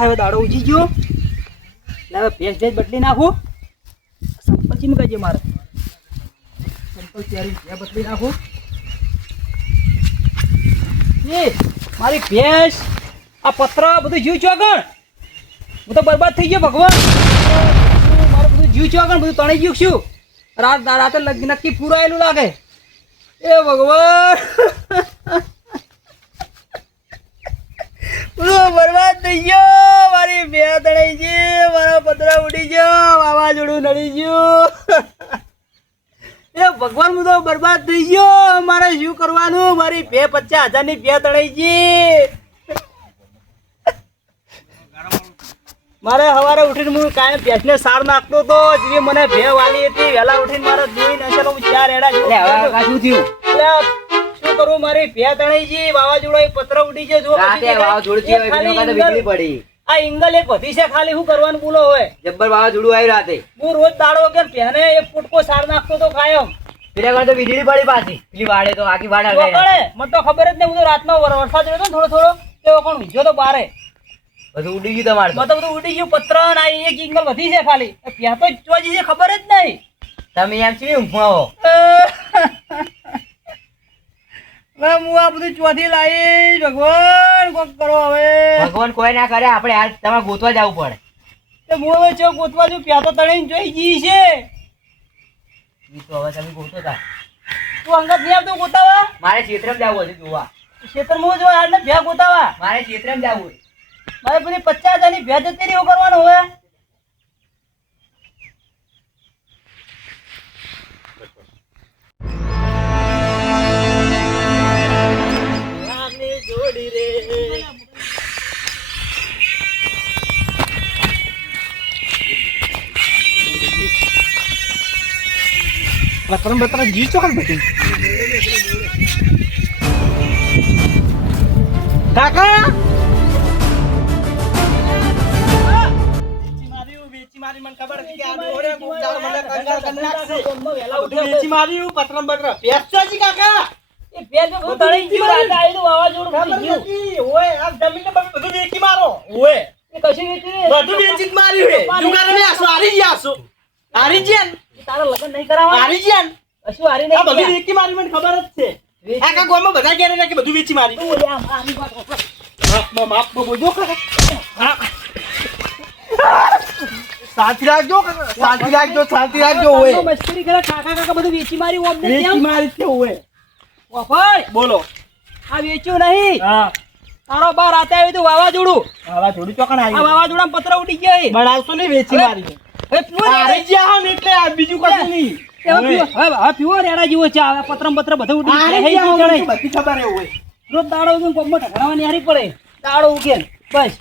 હવે દાડો ઉજી ગયો એટલે હવે ભેંસ બદલી નાખું. સંપલ ચીમકાઈ મારે સંપલ ત્યારે ભેંસ બદલી નાખું. એ મારી ભેંસ આ પત્ર બધું જીવ ચોગણ હું તો બરબાદ થઈ ગયો ભગવાન. મારું બધું જીવ ચોગણ બધું તણાઈ ગયું શું રાતે નક્કી પૂરાયેલું લાગે એ ભગવાન. બરબાદ થઈ ગયો મારી બે તણાઈ ગઈ મારા પતરા ઉડી ગયો વાવાઝોડું નડી ગયું એ ભગવાન હું તો બરબાદ થઈ ગયો. મારે શું કરવાનું મારી 50,000 ની બે તણાઈ ગઈ. મારે સવારે ઉઠીને હું કાયમ ભેંસને સાર નાખતો તો જે મને ભે વાલી હતી વહેલા ઉઠીને મારે જોઈ નસેલો હું ચાર એડા શું થયું શું કરું મારી ભે તણાઈ ગઈ વાવાઝોડા પત્ર ઉડી ગયો જો આ ઇંગલ એક વધી છે ખાલી શું કરવાનું બોલો હોય જબ્બર વાવાઝોડું આવ્યું રાતે. હું રોજ દાડો વગર ભેને એક ફૂટકો સાર નાખતો તો કાયમ. પેલા ઘર તો વીજળી પડી પાછી પેલી વાડે તો આખી વાડા મને તો ખબર જ નહીં. હું તો રાતનો વરસાદ રહ્યો તો થોડો તે કોણ વીજો તો બારે બધું ઉડી ગયું તમારે તો બધું ઉડી ગયું પત્ર ને આ એક ઇંગલ વધી છે ખાલી ત્યાં તો ચોજી છે ખબર જ નહીં. તમે એમ છે ઊંઘમાં હું આ બધું ચોથી લાવીશ ભગવાન કોક કરો હવે. ભગવાન કોઈ ના કરે આપણે હાલ તમારે ગોતવા જવું પડે. હું હવે ચો ગોતવા છું પ્યા તો તળીને જોઈ ગઈ છે. તો હવે તમે ગોતો તા તું અંગત નહીં આવતો ગોતાવા મારે ક્ષેત્રમાં જવું હશે જોવા. ખેતરમાં જો હાલ ને ભ્યા ગોતાવા મારે ક્ષેત્રમાં જવું મારે પેલી 50,000 ની ભ્યા જતી રહી કરવાનું હવે. જોડી રે બતરા જીવ ચોકન બેઠી કાકા વેચી મારી મને ખબર હતી કે આ ઓરે ગુંજાળ મને કંગાળ કરી નાખશે વેચી મારી પતરમ બતરા પેસોજી કાકા એ પેજ બધું તળી ગયું રાતે આઈલું વાવાઝોડું થઈ ગયું ઓય આ જમીનને બધું વેચી મારો ઓય એ કશું વેચી બધું વેચી માર્યું હે જુગારને હારી ગયા હારી ગયા તારા લગન નહીં કરાવવા હારી ગયા શું હારી નહીં બધું વેચી મારી મને ખબર જ છે આખા ગામમાં બધા કહે છે કે બધું વેચી મારી ઓય આમ આની વાત માપ બોજો કાકા શાંતિ રાખજો ઓય મસ્તી કરે કાકા બધું વેચી મારી ઓમ ને વેચી મારી છે ઓય ઓ ભાઈ બોલો આ વેચ્યું નહીં હા તારો બા રાતે આવ્યું તો વાવાઝોડું ચોકણ આવ્યું આ વાવાઝોડામાં પત્ર ઉડી ગયા બનાવશો નહીં વેચી મારી હવે હારી ગયા હમ એટલે આ બીજું કશું નહીં હવે પીવો રેડા જેવો છે આ પત્ર બધું ઉડી ગયા બધી ખબર હોય રોજ દાડો ઉગન કોમમાં ઢગરાવાની હારી પડે દાડો ઉગેન બસ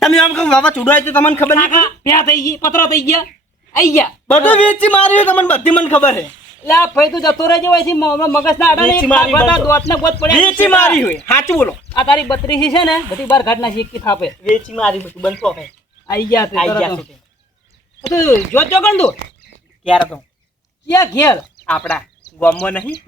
તમે આમ કહો વાવાઝોડું આવ્યું તો તમને ખબર ના પ્યા થઈ ગઈ પત્ર થઈ ગયા આઈ ગયા બધું વેચી માર્યું તમને બધી મને ખબર છે લા ભાઈ તું જતો રહેજો હોય છે મગજ ના આડા ને બાટા દોત ને ગોત પડે વેચી મારી હોય સાચું બોલો આ તારી 32 છે ને બધી બાર ઘાટ ના શીખી થાપે વેચી મારી બધું બનતો હે આઈ ગયા તો જો ગણ દો ક્યારે તો ક્યાં ઘેર આપડા ગોમમાં નહીં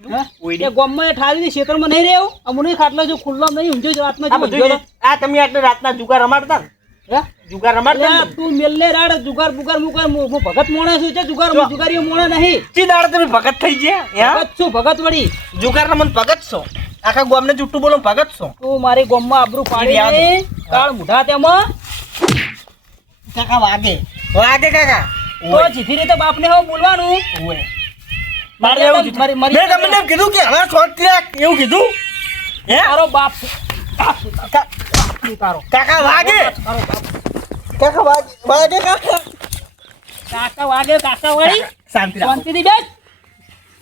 ઓઈડી ગોમમાં ઠારી ક્ષેત્રમાં નહીં રહેવું અમુને ખાટલો જો ખુલ્લો નહીં ઊંજો રાતમાં જો આ તમે આટલે રાતના જુગાર રમાડતા હે જુગાર રમાડતા તું મેલ્લે રાડ જુગાર બુગાર મુકર હું ભગત મોણા છું છે જુગારીઓ મોણા નહીં ચી દાડ તમે ભગત થઈ ગયા ભગત છું ભગત વળી જુગાર રમન ભગત છો આખા ગોમને જુઠ્ઠું બોલો ભગત છો તું મારી ગોમમાં આબરૂ પાડી કાળ મુઢા તેમાં કાકા વાગે કાકા તો જીધી રીતે બાપને હવે બોલવાનું ઓય મારે એવું મેં તમને કીધું કે હવે શોર્ટ એવું કીધું હે તારો બાપ તારો કાકા વાગે કાકા વાગે કાકા વાળી શાંતિથી બેસ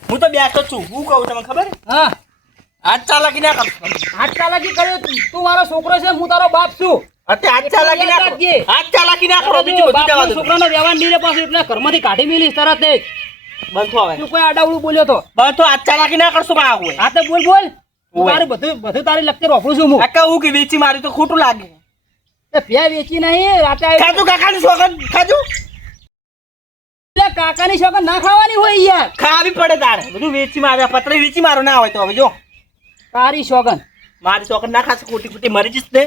હું તો બેઠો છું હું કહું તમને ખબર હા હાથ ચાલાકી ના કર હાથ ચાલાકી કર્યો તું મારો છોકરો છે હું તારો બાપ છું હાથ ચાલાકી ના કરો બીજું બધું જવા દો છોકરાનો વ્યવહાર નહીં રે પાછો એટલે ઘરમાંથી કાઢી મેલીશ તરત જ બંધો આવે તું કોઈ આડાવડું બોલ્યો તો બંધો હાથ ચાલાકી ના કરશો બા હોય હા તો બોલ તારે બધું તારી લેક્ચર વાપરું છું હું કાકા હું કે વેચી મારી તો ખોટું લાગે એ ભે વેચી નહીં રાતે ખાધું કાકાની સોગન ખાધું એટલે કાકાની સોગન ના ખાવાની હોય યાર ખાવી પડે તારે બધું વેચી મારે પત્ર વેચી મારો ના હોય તો હવે જો તારી સોગન મારી સોગન ના ખાશે ખોટી ખોટી મરી જશે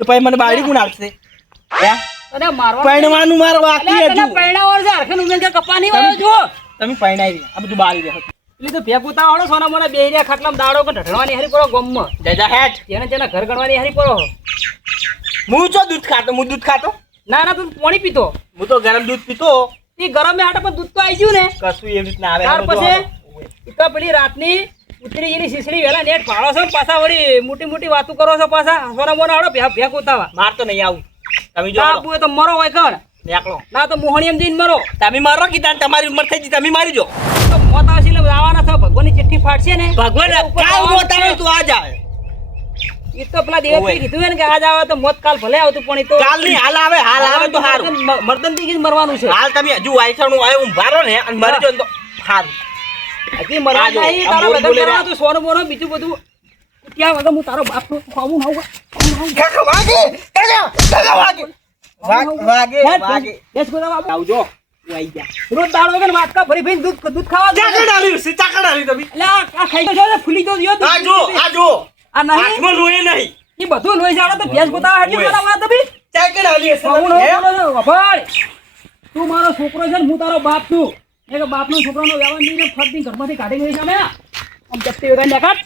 તો પછી મને બાળી ગુણ આવશે તને મારવા પૈણવાનું માર બાકી અલ્યા, તને હજુ પૈણાવર છે હરખે નું કે કપા નહીં વાળો જો તમે પૈણાઈ રહ્યા. આ બધું બાળી રહ્યા. એટલે તો ભેગુતા વાળો સોના મોના બેહર્યા ખાટલામાં દાડો કે ઢઢવાની હારી પડો ગમમાં જજા હેઠ. જેના ઘર ગણવાની હારી પડો હું જો દૂધ ખાતો, હું દૂધ ખાતો. ના ના તું પાણી પીતો હું તો ગરમ દૂધ પીતો. એ ગરમ હાટે પર દૂધ તો આવી ગયું ને કશું એવી રીતના આવે. ત્યાર બધું પછી આવે. ઈ તો પેલી રાતની ઉતરી જેની શીશડી વેલા નેટ ભાળો છો પાછા વળી મોટી મોટી વાતો કરો છો પાછા સોના મોના હાડો ભેગ ઉતાવા માર તો નહીં આવું. તમે જો ના હાલો. આબુ હોય તો મરો હોય કણ નેકળો. ના તો મોહણીયમ જઈને મરો તમે મારો કીધા ને તમારી ઉંમર થઈ ગઈ, તમે મારી જો. તો મોત આવશે એટલે આવવાના છો ભગવાનની ચિઠ્ઠી ફાટશે ને ભગવાન એટલે ઉપર કાલ આવવાનું મોટા છે. હોય તું આજ આવે. ઈ તો પેલા દેવે ઓવે. કીધું ને કે આજ આવે તો મોત કાલ ભલે આવતું પણ ઈ તો કાલ નહીં, હાલ આવે. હાલ આવે તો સારું. મર્દન થી જ મરવાનું છે હાલ તમે હજુ વાયસણું આવ્યો ઊંભારો ને અને મરી જો ને તો સારું. હજી મરવા આજો, નહીં આમ તારા બોલ લગન બોલે કરવા રહ્યા. તું સોનું બોનું બીજું બધું ક્યાં વગર હું તારો બાપ છું ખાવું ના હોઉં કાકા વાગે, કાકા વાગે. વાગે. બેસ ગોદા બાપુ આવજો. હું આઈ ગયા. રોજ દાળ વગર વાટકા ભરી ભરી દૂધ ખાવા દે ચાકર ડાલી છે, ચાકર ડાલી તમે. એટલે આ ખાઈ ગયો છે ફૂલી ગયો યો આ જો, આ જો. આ નહીં હાથમાં લોહી નહીં. ઈ બધું લોહી જાડો તો ભેંસ ગોતા હાડી ઓવે. મારા વાત બી ચાકર ડાલી હશે. ખાવું હે? ના બોલો વફાડ તું મારો છોકરો છે ને હું તારો બાપ છું એક બાપનો છોકરાનો વ્યવહાર નહીં ફરતી ઘરમાંથી કાઢી ગઈ છે અમે આમ જપ્તી વગર નાખાત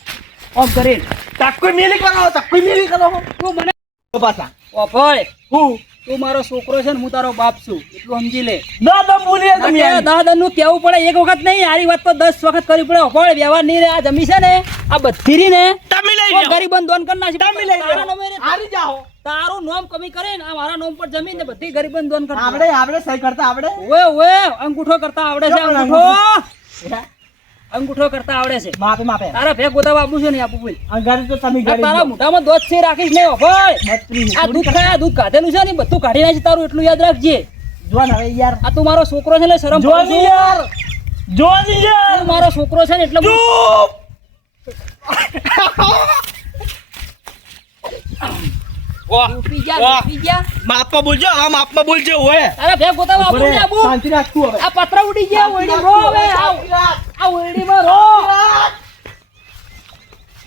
આમ કરીને ચાકુ મેલી કરો, ચાકુ મેલી કરો. તું મને તો પાછા. વફાડ હું તું મારો છોકરો છે ને હું તારો બાપ છું એટલું સમજી લે દાદા બોલીએ તમે યાર. દાદાનું કેવું પડે એક વખત નહીં આરી વાત તો 10 વખત કરવી પડે વફાડ વ્યવહાર નહીં રે આ જમી છે ને આ બધી રી ને તમે લઈ કોઈ જાઓ. ગરીબન દોન કરી નાખી તમે લઈ તારા જાઓ. નામે રે હારી જાઓ. તારું નામ કમી કરે ને આ મારા નામ પર જમીન ને બધી ગરીબન દોન કરી આપણે સહી કરતા આપણે. ઓએ અંગૂઠો કરતા આવડે છે અંગૂઠો અંગૂઠો કરતા આવડે છે માપે. તારા ભેગ ગોતાવા આપું છું ને આપું બોલ અંગારી તો તમે આ તારા મોઢામાં દોત છે રાખીશ નહીં વફાડ આ દૂધ ખાય આ દૂધ કાઢેલું છે ને ઈ બધું કાઢી નાખી તારું એટલું યાદ રાખજે જોન હવે યાર. આ તું મારો છોકરો છે એટલે શરમ જોન પડે છે. યાર. જોન યાર. તું મારો છોકરો છે ને એટલે હું- વાહ. ઊપી જા, વાહ. ઊપી જા. માપમાં બોલજો, હા માપમાં બોલજો ઓય. તારા ભેગ ગોતાવા આપું ને આપું. શાંતિ રાખ તું હવે. આ પતરા ઉડી ગયા ઓયડી રો હવે આ ઓયડીમાં રો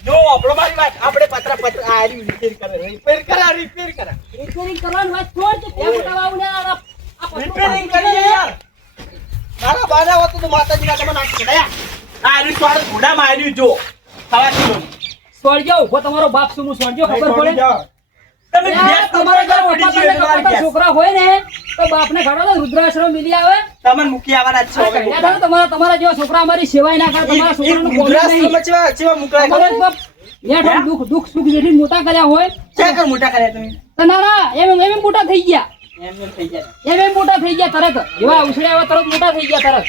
જો આપણો મારી વાત આપણે પત્ર આ રિપેર કરે રિપેર કરે. રિપેરિંગ કરવાની વાત છોડ કે ભેગ ગોતાવા આવું ને આ પતરું રિપેરિંગ કાઢી કરીએ યાર. મારા બાના હોત તો માતાજીના તમે નાખ કઢાયા. આ રીત વાળો ઘોડા માર્યું જો. ખાવા કિલો. સોળજો ઉભો તમારો બાપ શું હું સોળજો ખબર પડે તમે યાર, તમારા ઘરે પડી વફાદાર ને ગયો તમારી કપાતા ગેસ. છોકરા હોય ને તો બાપને કાઢો તો રુદ્રાશ્રમ મિલી આવે તમને મૂકી આવવાના જ છે આ હવે. કન્યા થાય તમારા જેવા છોકરા અમારી સેવાય ના કરે તમારા છોકરાનું કોમ ગુજરાતમાં નહીં ચેવા મોકલાય અમારે ખબર? તો નેઠ દુઃખ દુઃખ સુખ જેટલી મોટા કર્યા હોય ક્યાં કર મોટા કર્યા તમે? તો ના ના એમ મોટા થઈ ગયા એમ થઈ જાય. એમ મોટા થઈ ગયા તરત એવા ઉછળ્યા એવા તરત મોટા થઈ ગયા તરત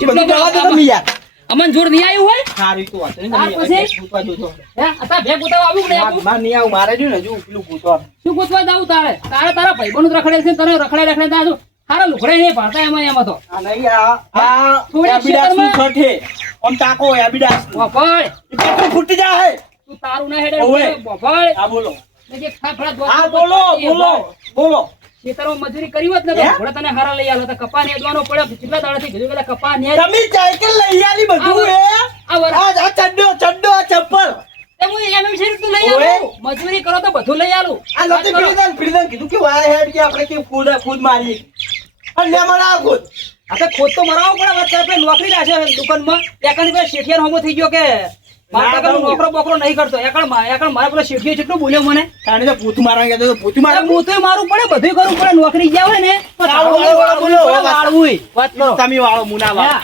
એ બધું જવા દો તમે યાર. અમન જોડ નહીં આવ્યું હોય સારું તો વાત નહીં. ત્યાર તમે પછી? પૂછવા જોજો. હે અત્યારે ભેગ ઉતાવવા આવ્યું કે નહીં આવ્યું? માર નહીં આવું. મારે જો ને હજુ પેલું પૂછવા. શું પૂછવા જાવું તારે તારા ભાઈબંધ રખડે છે તને રખડે તારું હારા લુખડે નહીં પાડતા એમાં તો આ નહીં આ થોડી એબીડાસ નું ક્ષેત્રમાં- છઠ હે. આમ તાકો એબીડાસ નું. બફળ ઈ પેટ્રોલ ફૂટી જાય. તું તારું ના હેડે ઓવે. બફળ આ બોલો. જે ફાફડા દ્વારા હા બોલો. ખેતરમાં મજૂરી કરી હોત ને તો હે? ઘોડા તને હારા લઈ આલો તો કપા નેદવાનો પડ્યો કેટલા દાડાથી કીધું પેલા કપા નેદ તમે સાયકલ લઈ આલી બધું હે. આ વર- આ ચડ્ડો આ ચપ્પલ. તે હું એમ શેરી તું લઈ ઓવે. આલું મજૂરી કરો તો બધું લઈ આલું આ નથી પીડીદાન કીધું કે વાય હેડ કે આપણે કે ખુદ મારીએ. અને લે મને આ ખુદ. આ તો ખોદ તો મરાવો પડે વચ્ચે આપણે નોકરી રાખે દુકાનમાં એકાની પાસે શેઠિયાર હોમો થઈ ગયો કે મારા ના, કાકાનો ના. નોકરો બોકરો નહીં કરતો એકણ મારા પેલો શેઠિયો કેટલું બોલ્યો મને તાણે તો પૂતું મારવા ગયા તો પૂતું અરે મારવા. હું તો મારું પડે બધું કરવું પડે નોકરી ગયા હોય ને તો વાળું, વાળું, બોલો. વાળવું વાત કરો તમે વાળો મુના વાળો. હા,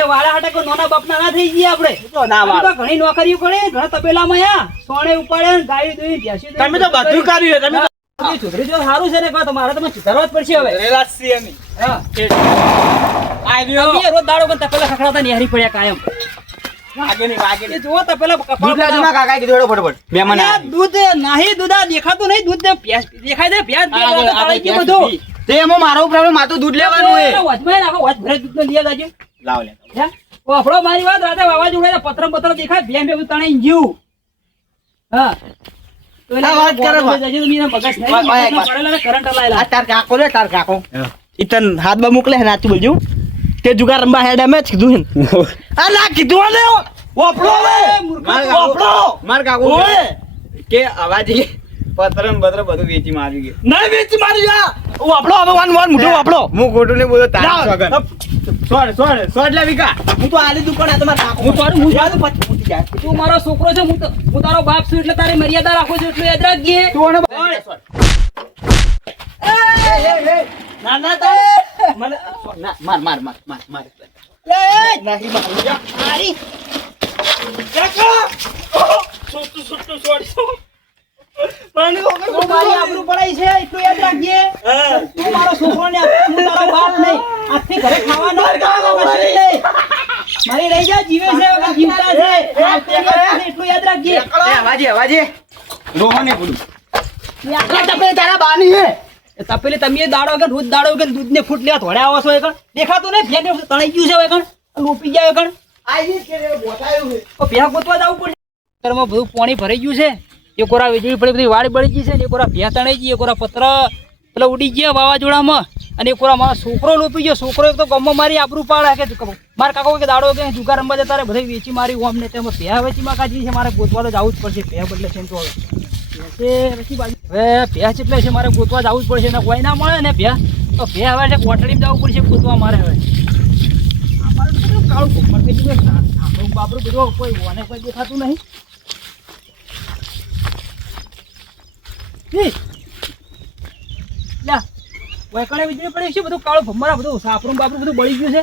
એ વાળા હાટે કોઈ નાના બાપના ના થઈ ગયા આપણે તો ના અમે વાળો. તો ઘણી નોકરીઓ કરે ઘણા તબેલામાં યા સોણે ઉપાડે ને ગાય દોઈ ભેંસી દોઈ તમે તો બધું કર્યું છે. તમે તો તમે સુધરી જો સારું છે ને પણ તમારે તમે સુધારવા જ પડશે હવે રેલા જ છીએ અમે. હા આ રહ્યો. તમે રોજ દાડો કરતા પેલા ખખડાતા નિહારી પડ્યા કાયમ વાગે નહીં. એ જુઓ તો પેલા કપાળ કાકા કીધું હેડો ફટાફટ. અલ્યા, દૂધ નાહી દૂધ આ દેખાતું નહીં દૂધ ભેંસ દેખાય છે ભેંસ દેખાય તો તળાઈ ગયું બધું તે એમાં મારો પ્રોબ્લેમ આ તો દૂધ પેલા વચમાં નાખો વચ ભરે દૂધ લઈ આવજો લાવ લે. હે વાફડો મારી વાત રાતે વાવાઝોડા પત્ર દેખાય ભેં ભેગું તણાઈ ગયું હા તો એટલે હા, વાત કરો, વાત. જજો તો મીના મગજ નહીં, વાત, વાત, મગજમાં વાત. પડેલા ને કરંટ લાયેલા. તાર કાકો લે તાર કાકો. ઈતન હાથ બા મોકલે નાચું બોલજો. તે જુગાર રંબા હેડ અમે જ કીધું હે. આ ના કીધું ને વાપરો હવે. એ મૂર્ખા વાપરો. માર કાકો ઓય. કે અવાજ પતરમ બતરમ બધું વેચી મારી ગયું. ના વેચી મારી જા હું આપણો હવે વાન મોઢું આપણો હું ખોટું નહીં બોલતો, તારી ના, સોગંદ. સોડ લે વિકા. હું તો આલી દુકાન આ તમારા કાકો હું તારું હું યાદ પછી પૂછી જાય તું મારો છોકરો છે, હું તારો બાપ છું, એટલે તારી મર્યાદા રાખો છું, એટલું યાદ રાખજે. ના ના તો મને ના માર માર માર માર માર નહીં મારું જા મારી કાકો સુટુ સુટુ છોડી મને તું મારી આબરૂ પડાઈ છે, એટલું યાદ રાખજે. તું મારો છોકરો ને હું તારો બાપ નહીં. આજથી ઘરે ખાવાનું કશું નહીં. મારી રહી જા, જીવે છે વગર જીવતા છે. એટલું યાદ રાખજે. અવાજે રોહો ને બોલું. તારા બાની હે એ તપેલી તમે દાડો કે રોજ દાડો કે દૂધ ને ફૂટ લેવા થોડે આવો છો એકણ દેખાતું નહીં ફેટ તણાઈ ગયું છે એકણ લોપી જાય એકણ આઈ કે રે બોતાયું હે તો ભેહ ગોતવા જવું પડશે. ખેતરમાં બધું પાણી ભરાઈ ગયું છે, એક કોરા વીજળી પડી બધી વાળી બળી ગઈ છે, ને એક કોરા ભેહ તણાઈ ગઈ, એક કોરા પત્ર પેલા ઉડી ગયા વાવાઝોડામાં, અને એક કોરા મારો છોકરો લોપી ગયો. છોકરો એક તો ગમમાં મારી આબરૂ પાડે કે મારા કાકો કે દાડો કે જુગાર રમવા જતા રે બધે વેચી મારી ઓમ ને તેમાં ભેહ વેચીમાં કાઢી છે, મારે ગોતવા તો જવું જ પડશે. ભેહ બદલે છે તો હવે ભેહ ચેટલે છે મારે ગોતવા જવું જ પડશે, ને કોઈ ના મળે ને ભેહ તો ભેહ હવે છે કોટડીમાં જવું પડશે ગોતવા મારે. હવે મારે તો બધું કાળું ઘુમ્મર થઈ ગયું છે, આપણું બાપરું બધું કોઈ ઓને કોઈ દેખાતું નહીં. લ્યા વૈકણે વીજળી પડી છે, બધું કાળું ભમ્મરા બધું સાપરું બાપરું બધું બળી ગયું છે.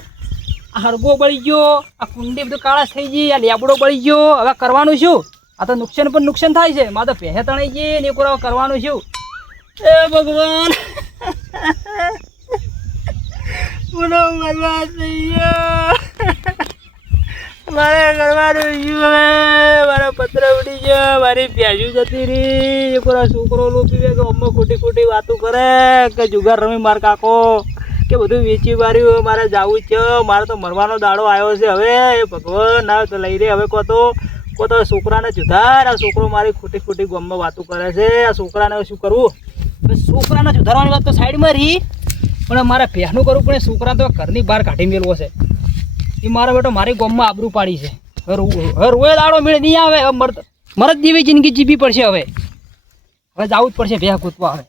આ હરગો બળી ગયો, આ કુંડી બધું કાળા થઈ ગઈ, આ લેબડો બળી ગયો. હવે કરવાનું શું? આ તો નુકસાન પણ નુકસાન થાય છે. મારે તો પહે તણાઈ ગઈ ને એક વાર કરવાનું શું? એ ભગવાન બોલો મરવા થઈ ગયો, મારે કરવાનું શું? હવે મારા પત્ર ઉડી ગયો, મારી પ્યાજુ જતી રહી. એક વાર છોકરો લોપી ગયો કે અમ્મા ખોટી ખોટી વાતો કરે કે જુગાર રમી માર કાકો કે બધું વેચી માર્યું. મારે જવું છે, મારે તો મરવાનો દાડો આવ્યો છે. હવે એ ભગવાન ના તો લઈ રે. હવે કો તો છોકરાને જુધાર. આ છોકરો મારી ખોટી ખોટી ગામમાં વાતો કરે છે. આ છોકરાને શું કરવું? છોકરાને જુધારવાની વાત તો સાઈડમાં રહી, પણ મારે પહેનું કરવું પડે. છોકરા તો ઘરની બહાર કાઢી મેળવો છે. એ મારા બેટો મારી ગામમાં આબરૂ પાડી છે. હવે રોય દાડો મેળે નહીં આવે. હવે મરદ જેવી જિંદગી જીવવી પડશે. હવે જવું જ પડશે ભેહ ગોતવા. હવે